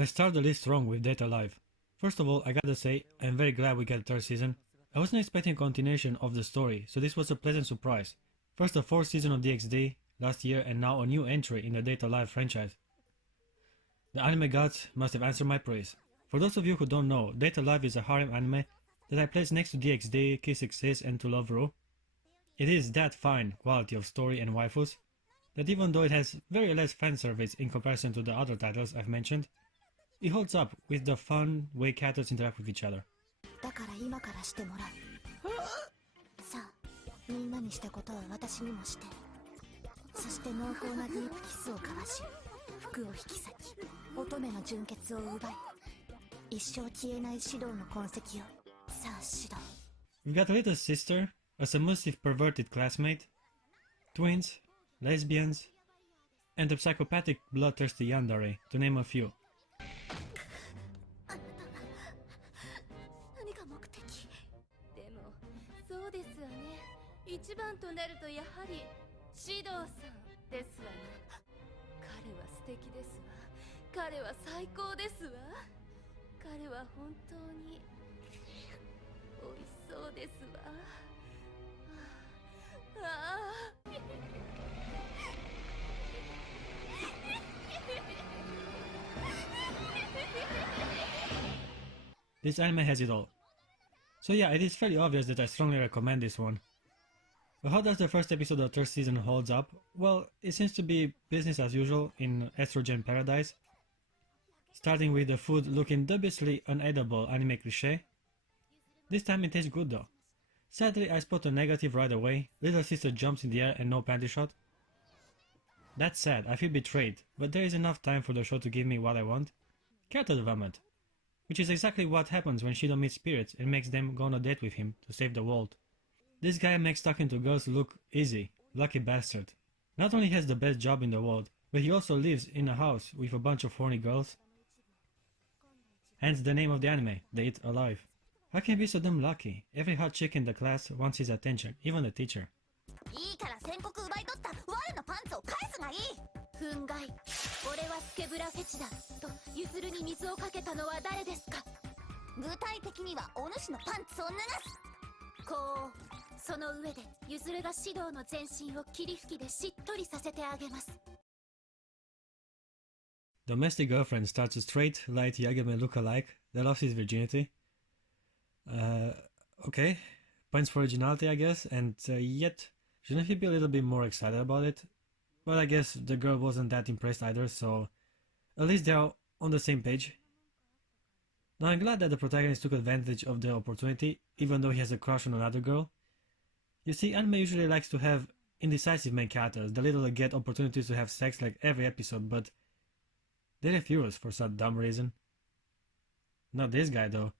Let's start the list strong with Date A Live. First of all, I gotta say, I'm very glad we get a third season. I wasn't expecting a continuation of the story, so this was a pleasant surprise. First the fourth season of DxD last year and now a new entry in the Date A Live franchise. The anime gods must have answered my praise. For those of you who don't know, Date A Live is a harem anime that I place next to DxD, Kiss Exist and To Love Ru. It is that fine quality of story and waifus that even though it has very less fanservice in comparison to the other titles I've mentioned, it holds up with the fun way characters interact with each other. We've got a little sister, a submissive perverted classmate, twins, lesbians, and a psychopathic bloodthirsty yandere, to name a few. This anime has it all. So yeah, it is fairly obvious that I strongly recommend this one. But how does the first episode of the third season holds up? Well, it seems to be business as usual in estrogen paradise. Starting with the food looking dubiously unedible anime cliché. This time it tastes good though. Sadly, I spot a negative right away. Little sister jumps in the air and no panty shot. That's sad, I feel betrayed, but there is enough time for the show to give me what I want. Character development. Which is exactly what happens when Shido meets spirits and makes them go on a date with him to save the world. This guy makes talking to girls look easy, lucky bastard. Not only has the best job in the world, but he also lives in a house with a bunch of horny girls. Hence the name of the anime, Date A Live. How can he be so damn lucky? Every hot chick in the class wants his attention, even the teacher. Domestic girlfriend starts a straight, light Yagame look-alike that lost his virginity. Okay, points for originality I guess, and yet, shouldn't he be a little bit more excited about it? But I guess the girl wasn't that impressed either, so at least they're on the same page. Now I'm glad that the protagonist took advantage of the opportunity, even though he has a crush on another girl. You see, anime usually likes to have indecisive main characters that literally get opportunities to have sex like every episode, but they refuse for some dumb reason. Not this guy though.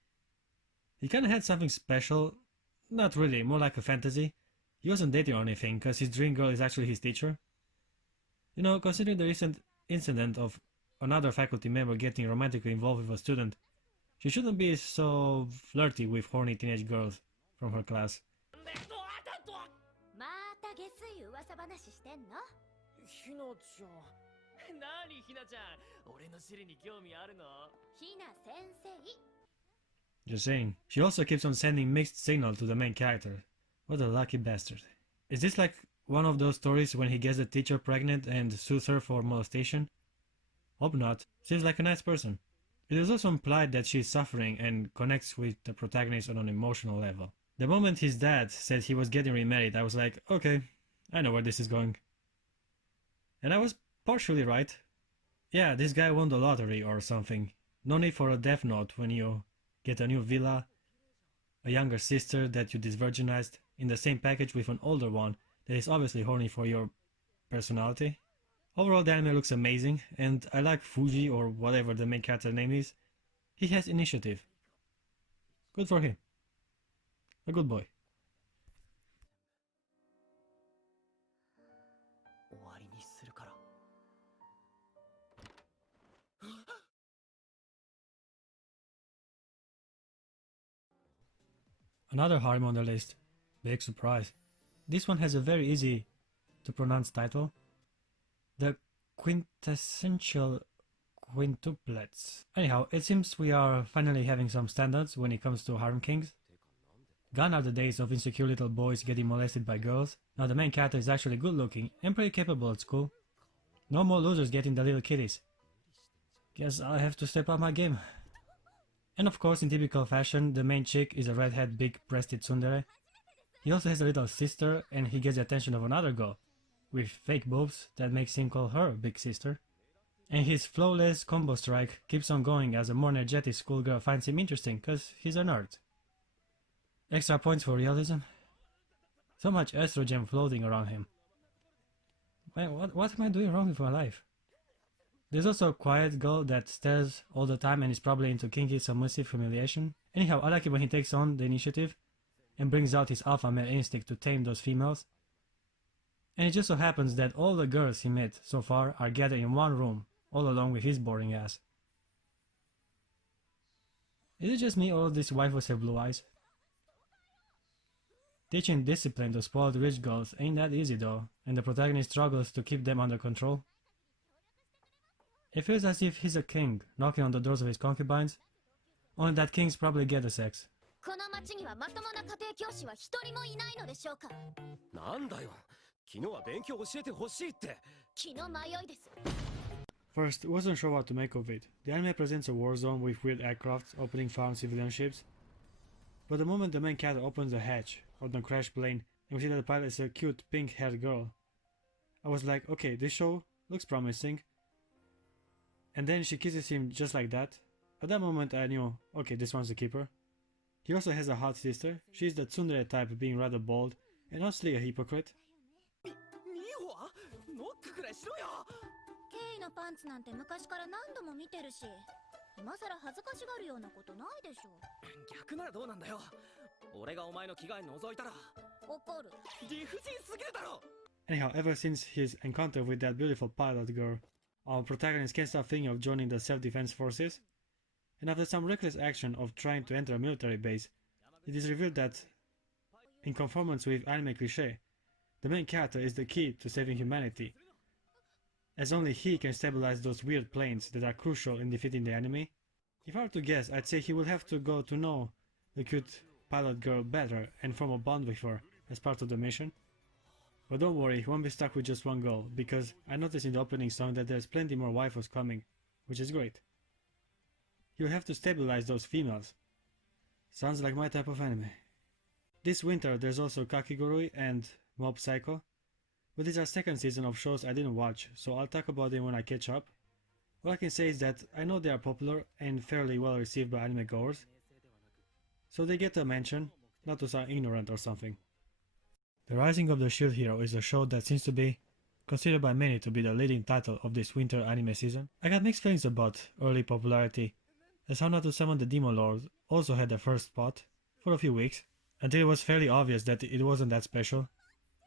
He kinda had something special, not really, more like a fantasy. He wasn't dating or anything, cause his dream girl is actually his teacher. You know, considering the recent incident of another faculty member getting romantically involved with a student, she shouldn't be so flirty with horny teenage girls from her class. Just saying. She also keeps on sending mixed signal to the main character. What a lucky bastard. Is this like one of those stories when he gets the teacher pregnant and sues her for molestation? Hope not. Seems like a nice person. It is also implied that she is suffering and connects with the protagonist on an emotional level. The moment his dad said he was getting remarried, I was like, okay, I know where this is going. And I was partially right. Yeah, this guy won the lottery or something. No need for a death note when you get a new villa, a younger sister that you disvirginized, in the same package with an older one that is obviously horny for your personality. Overall, the anime looks amazing, and I like Fuji, or whatever the main character name is. He has initiative. Good for him. A good boy. Another harem on the list. Big surprise. This one has a very easy to pronounce title. The Quintessential Quintuplets. Anyhow, it seems we are finally having some standards when it comes to harem kings. Gone are the days of insecure little boys getting molested by girls. Now the main character is actually good looking and pretty capable at school. No more losers getting the little kitties. Guess I'll have to step up my game. And of course, in typical fashion, the main chick is a redhead big-breasted tsundere. He also has a little sister and he gets the attention of another girl with fake boobs that makes him call her big sister. And his flawless combo strike keeps on going as a more energetic schoolgirl finds him interesting cause he's a nerd. Extra points for realism. So much estrogen floating around him. Man, what am I doing wrong with my life? There's also a quiet girl that stares all the time and is probably into kinky submissive humiliation. Anyhow, I like it when he takes on the initiative and brings out his alpha male instinct to tame those females. And it just so happens that all the girls he met so far are gathered in one room, all along with his boring ass. Is it just me or these waifus have blue eyes? Teaching discipline to spoiled rich girls ain't that easy though, and the protagonist struggles to keep them under control. It feels as if he's a king, knocking on the doors of his concubines, only that kings probably get the sex. この町にはまともな家庭教師は一人もいないのでしょうか。なんだよ。昨日は勉強教えてほしいって。気の迷いです。 First, wasn't sure what to make of it. The anime presents a war zone with weird aircrafts opening fire on civilian ships. But the moment the main character opens the hatch on the crash plane and we see that the pilot is a cute pink-haired girl, I was like, okay, this show looks promising. And then she kisses him just like that. At that moment I knew, okay, this one's the keeper. He also has a hot sister. She's the tsundere type, being rather bold and honestly a hypocrite. 美穂はノックくらいしろよ。ケイのパンツなんて昔から何度も見てるし、今さら恥ずかしがるようなことないでしょ。逆ならどうなんだよ。俺がお前の着替え覗いたら怒る。理不尽すぎるだろ。 Anyhow, ever since his encounter with that beautiful pilot girl, our protagonist can't stop thinking of joining the self-defense forces. And after some reckless action of trying to enter a military base, it is revealed that, in conformance with anime cliché, the main character is the key to saving humanity, as only he can stabilize those weird planes that are crucial in defeating the enemy. If I were to guess, I'd say he will have to go to know the cute pilot girl better and form a bond with her as part of the mission. But don't worry, he won't be stuck with just one girl, because I noticed in the opening song that there's plenty more waifus coming, which is great. You'll have to stabilize those females. Sounds like my type of anime. This winter there's also Kakigurui and Mob Psycho, but these are second season of shows I didn't watch, so I'll talk about them when I catch up. What I can say is that I know they are popular and fairly well received by anime goers, so they get a mention, not to sound ignorant or something. The Rising of the Shield Hero is a show that seems to be considered by many to be the leading title of this winter anime season. I got mixed feelings about early popularity, as How Not to Summon the Demon Lord also had the first spot for a few weeks, until it was fairly obvious that it wasn't that special.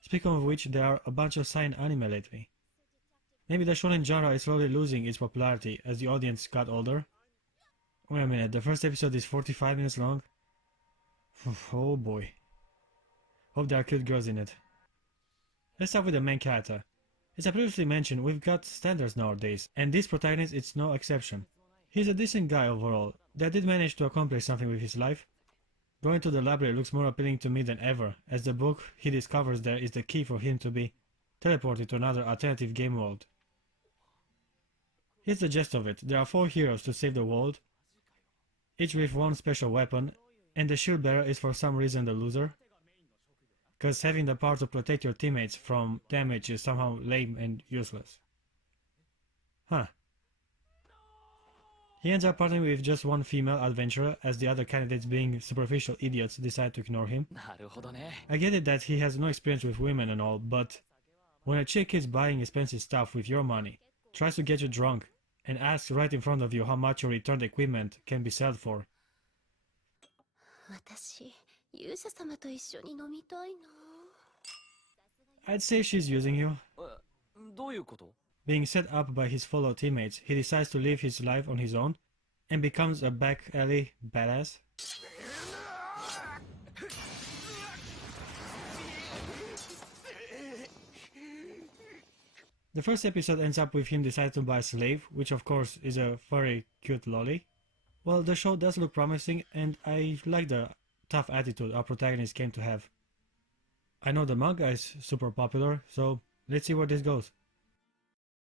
Speaking of which, there are a bunch of silent anime lately. Maybe the shonen genre is slowly losing its popularity as the audience got older. Wait a minute, the first episode is 45 minutes long? Oh boy. Hope there are cute girls in it. Let's start with the main character. As I previously mentioned, we've got standards nowadays, and this protagonist is no exception. He's a decent guy overall, that did manage to accomplish something with his life. Going to the library looks more appealing to me than ever, as the book he discovers there is the key for him to be teleported to another alternative game world. Here's the gist of it. There are 4 heroes to save the world, each with one special weapon, and the shield bearer is for some reason the loser, cause having the power to protect your teammates from damage is somehow lame and useless. Huh. He ends up partnering with just one female adventurer, as the other candidates, being superficial idiots, decide to ignore him. I get it that he has no experience with women and all, but when a chick is buying expensive stuff with your money, tries to get you drunk, and asks right in front of you how much your returned equipment can be sold for. I'd say she's using you. Being set up by his fellow teammates, he decides to live his life on his own and becomes a back alley badass. The first episode ends up with him deciding to buy a slave, which of course is a furry, cute lolly. Well, the show does look promising, and I like the tough attitude our protagonist came to have. I know the manga is super popular, so let's see where this goes.